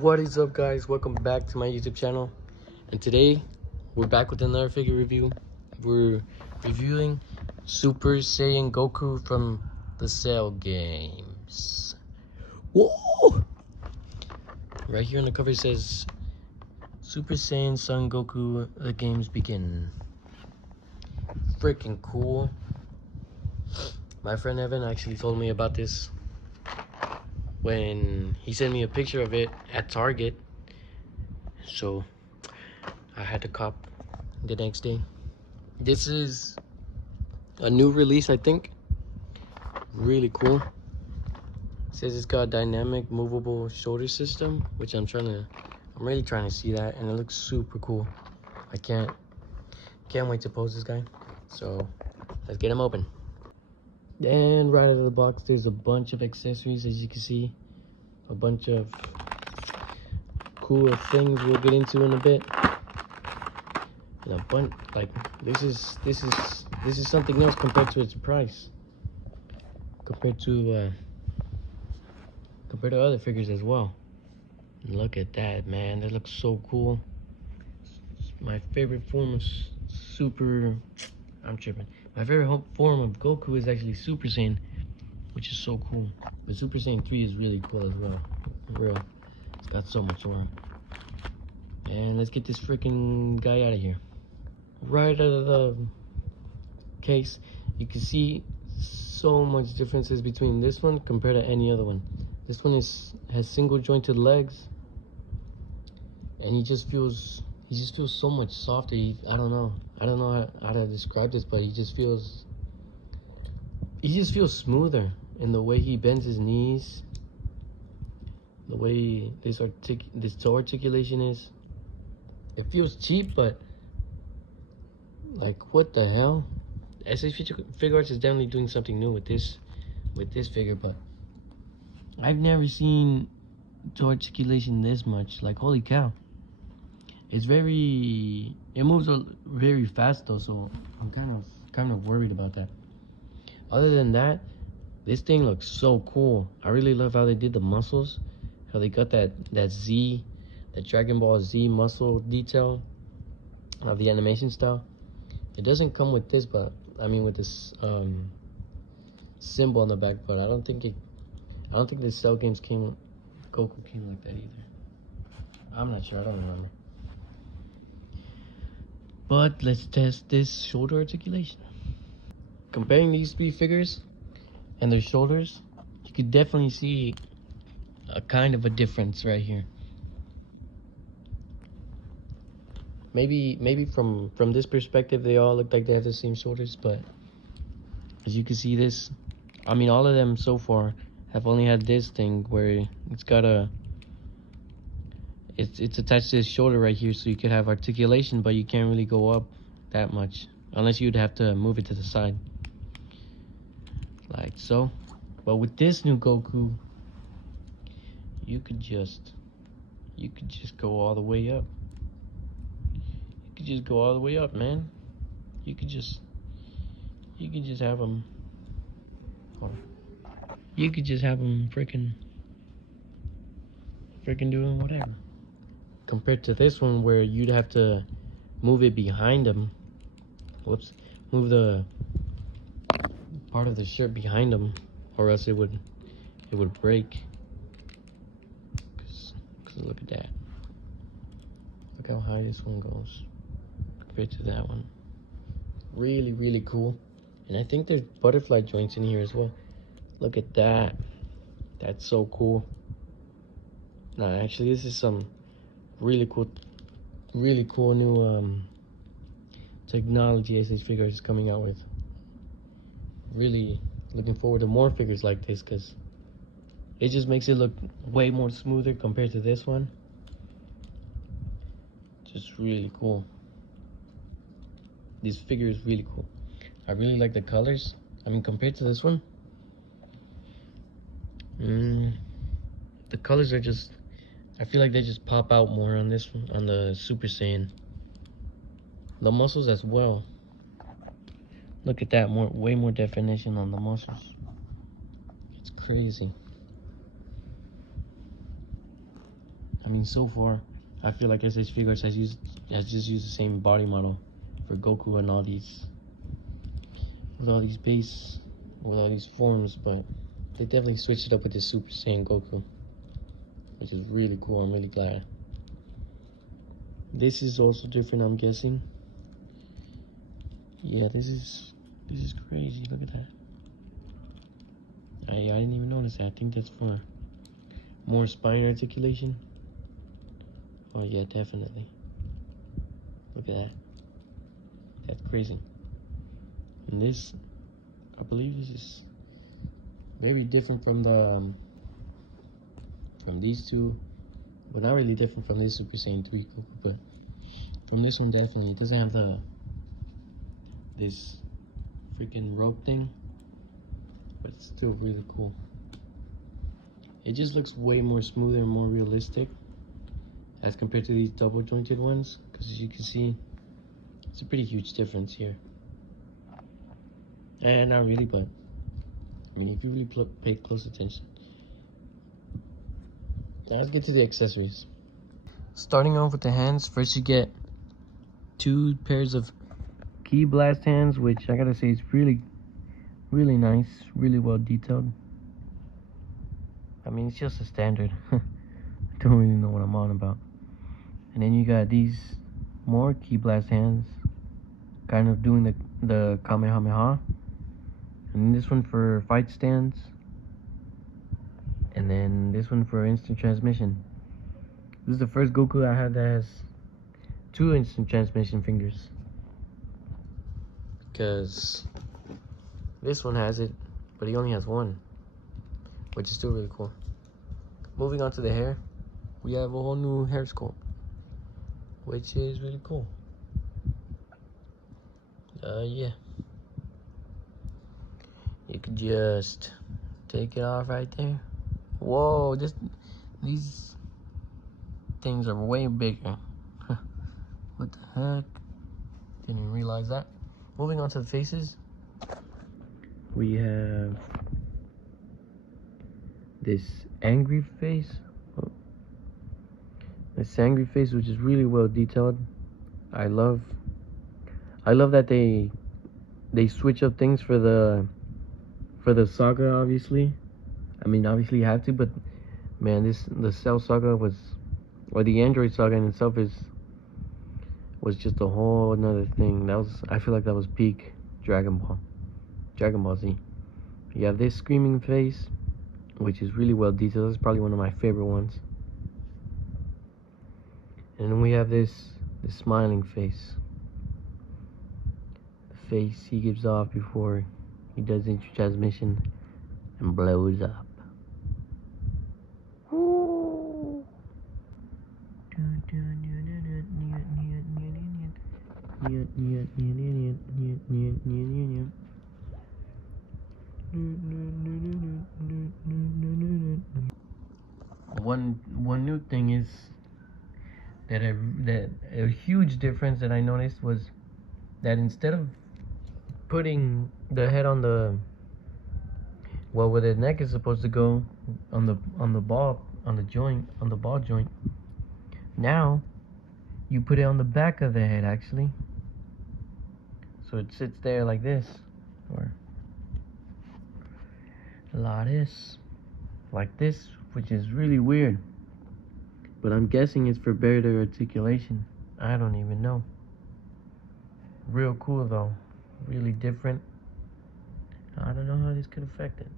What is up, guys? Welcome back to my YouTube channel. And today we're back with another figure review. We're reviewing Super Saiyan Goku from the Cell games. Whoa! Right here on the cover it says Super Saiyan Son Goku, the games begin. Freaking cool. My friend Evan actually told me about this when he sent me a picture of it at Target. So I had to cop the next day. This is a new release, I think. Really cool. It says it's got a dynamic movable shoulder system, which I'm really trying to see that, and it looks super cool. I can't wait to pose this guy. So let's get him open. And right out of the box, there's a bunch of accessories, as you can see. A bunch of cool things we'll get into in a bit. And a bunch, like, this is something else compared to its price. Compared to other figures as well. Look at that, man. That looks so cool. It's my favorite form of I'm tripping. My favorite form of Goku is actually Super Saiyan, which is so cool. But Super Saiyan 3 is really cool as well. For real. It's got so much aura. And let's get this freaking guy out of here. Right out of the case, you can see so much differences between this one compared to any other one. This one has single jointed legs, and he just feels so much softer. I don't know how to describe this, but he just feels smoother in the way he bends his knees, the way this toe articulation is. It feels cheap, but like, what the hell? SH Figure Arts is definitely doing something new with this figure, but I've never seen toe articulation this much. Like, holy cow. It moves very fast though, so I'm kind of worried about that. Other than that, this thing looks so cool. I really love how they did the muscles, how they got that Dragon Ball Z muscle detail of the animation style. It doesn't come with this, but I mean with this symbol on the back, but I don't think the Cell games Goku came like that either. I'm not sure, I don't remember. But let's test this shoulder articulation. Comparing these three figures and their shoulders, you could definitely see a kind of a difference right here. Maybe from this perspective they all look like they have the same shoulders, but as you can see, I mean, all of them so far have only had this thing where it's got it's attached to his shoulder right here, so you could have articulation, but you can't really go up that much unless you'd have to move it to the side like so. But with this new Goku, you could just go all the way up. You could just go all the way up, man. You could just have him. You could just have him freaking doing whatever. Compared to this one, where you'd have to move it behind him. Whoops. Move the part of the shirt behind him, or else it would break. Cause look at that. Look how high this one goes compared to that one. Really, really cool. And I think there's butterfly joints in here as well. Look at that. That's so cool. Nah, actually, this is some really cool new technology SH Figure Arts is coming out with. Really looking forward to more figures like this, because it just makes it look way more smoother compared to this one. Just really cool. This figure is really cool. I really like the colors. I mean, compared to this one, the colors are just, I feel like they just pop out more on this one, on the Super Saiyan. The muscles as well. Look at that, way more definition on the muscles. It's crazy. I mean, so far, I feel like SH Figures has just used the same body model for Goku and all these, with all these forms, but they definitely switched it up with the Super Saiyan Goku, which is really cool. I'm really glad. This is also different, I'm guessing. Yeah, this is crazy. Look at that. I didn't even notice that. I think that's for more spine articulation. Oh yeah, definitely. Look at that. That's crazy. And this, I believe this is very different from the from these two, but not really different from this Super Saiyan 3 Goku, but from this one definitely. It doesn't have this freaking rope thing, but it's still really cool. It just looks way more smoother and more realistic as compared to these double jointed ones, because as you can see, it's a pretty huge difference here. And not really, but I mean, if you really pay close attention. Now let's get to the accessories. Starting off with the hands, first you get 2 pairs of key blast hands, which I gotta say is really nice, really well detailed. I mean, it's just a standard. I don't really know what I'm on about. And then you got these more key blast hands, kind of doing the Kamehameha. And this one for fight stance. And then this one for instant transmission. This is the first Goku I had that has 2 instant transmission fingers. Because this one has it, but he only has 1. Which is still really cool. Moving on to the hair, we have a whole new hair sculpt, which is really cool. Yeah. You could just take it off right there. Whoa, these things are way bigger. What the heck? Didn't even realize that. Moving on to the faces, we have this angry face. This angry face, which is really well detailed. I love that they switch up things for the saga, obviously. I mean, obviously you have to, but man, the Cell saga or the Android saga in itself was just a whole another thing. I feel like that was peak Dragon Ball Z. You have this screaming face, which is really well detailed. It's probably one of my favorite ones. And then we have this smiling face. The face he gives off before he does instant transmission and blows up. Woo. One new thing is that a huge difference that I noticed was that instead of putting the head on where the neck is supposed to go, on the ball joint, now you put it on the back of the head, actually. So it sits there like this, or like this, which is really weird. But I'm guessing it's for better articulation. I don't even know. Real cool though, really different. I don't know how this could affect it.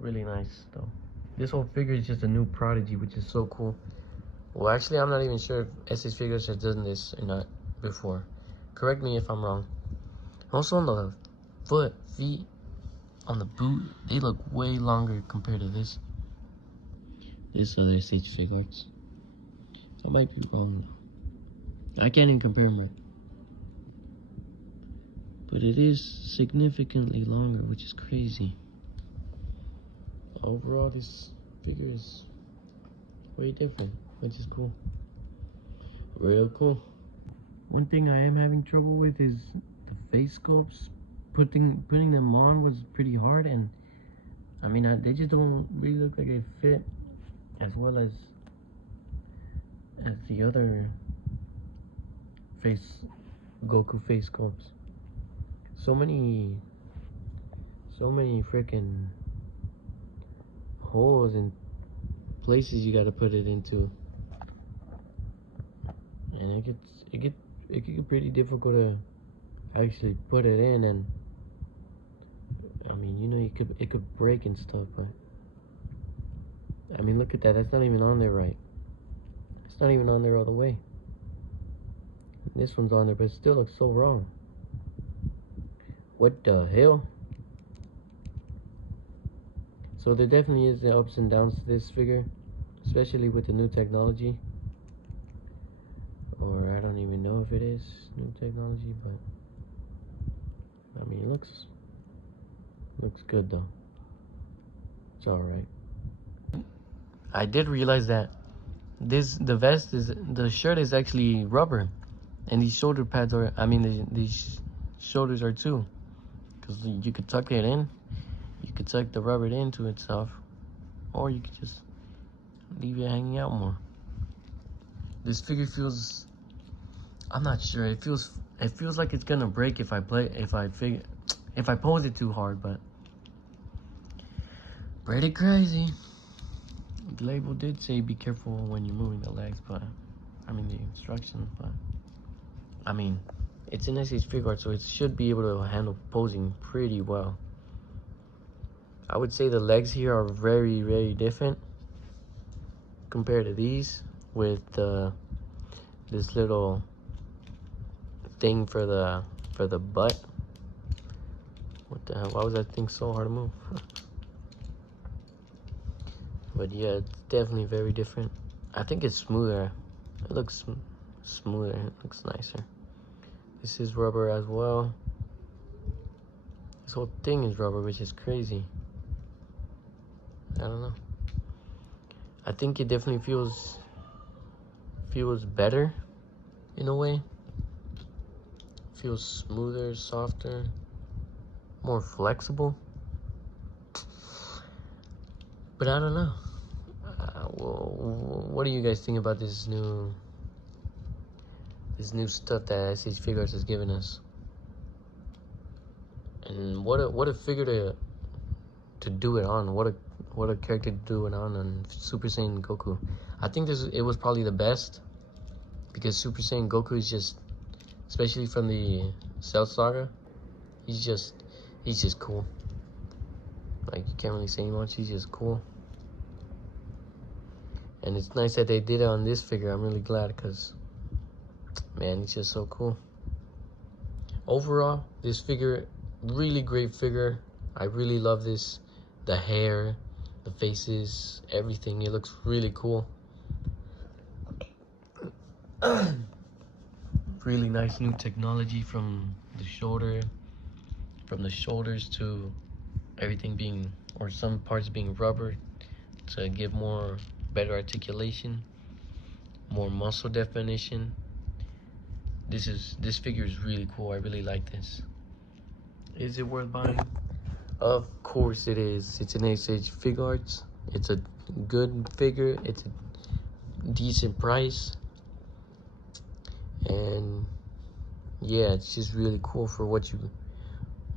Really nice though. This whole figure is just a new prodigy, which is so cool. Well, actually, I'm not even sure if SH Figures has done this or not before. Correct me if I'm wrong. Also on the feet, on the boot, they look way longer compared to this other SH Figures. I might be wrong though. I can't even compare them. But it is significantly longer, which is crazy. Overall, this figure is way different, which is cool. Real cool. One thing I am having trouble with is the face sculpts. Putting them on was pretty hard, and I mean, they just don't really look like they fit as well as as the other Goku face sculpts. So many freaking holes and places you gotta put it into, and it get pretty difficult to actually put it in. And I mean, you know, it could break and stuff, but I mean, look at that. That's not even on there right. It's not even on there all the way. This one's on there, but it still looks so wrong. What the hell? So there definitely is the ups and downs to this figure, especially with the new technology. Or I don't even know if it is new technology, but I mean, it looks good though. It's all right. I did realize that the shirt is actually rubber, and these shoulder pads are, I mean, these shoulders are too, because you could tuck it in, you could tuck the rubber into itself, or you could just leave it hanging out more. This figure feels, I'm not sure, it feels like it's gonna break if I pose it too hard, but pretty crazy. The label did say be careful when you're moving the legs, but I mean the instructions, but I mean it's an SH figure art, so it should be able to handle posing pretty well. I would say the legs here are very, very different compared to these, with this little thing for the butt. What the hell? Why was that thing so hard to move? But yeah, it's definitely very different. I think it's smoother. It looks smoother. It looks nicer. This is rubber as well. This whole thing is rubber, which is crazy. I don't know. I think it definitely feels better in a way. Feels smoother, softer, more flexible. But I don't know. Well, what do you guys think about this new stuff that SH Figures has given us? And what a figure to do it on. What a character to do it on Super Saiyan Goku. I think it was probably the best, because Super Saiyan Goku is just, especially from the Cell Saga, he's just cool. Like, you can't really say much. He's just cool. And it's nice that they did it on this figure. I'm really glad, because, man, he's just so cool. Overall, this figure, really great figure. I really love this. The hair, the faces, everything. It looks really cool. Really nice new technology from the shoulders to everything being, or some parts being rubber, to give better articulation, more muscle definition. This figure is really cool. I really like this. Is it worth buying? Of course it is. It's an SH Figure Arts. It's a good figure. It's a decent price. And yeah, it's just really cool for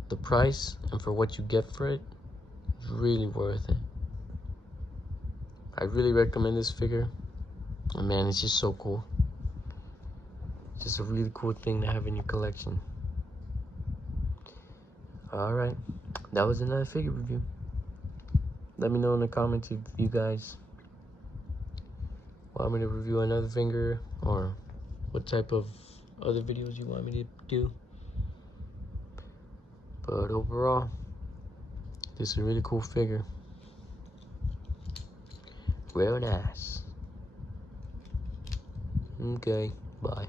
the price and for what you get for it. It's really worth it. I really recommend this figure. And man, it's just so cool. It's just a really cool thing to have in your collection. Alright, that was another figure review. Let me know in the comments if you guys want me to review another figure, or what type of other videos you want me to do. But overall, this is a really cool figure. Real nice. Okay, bye.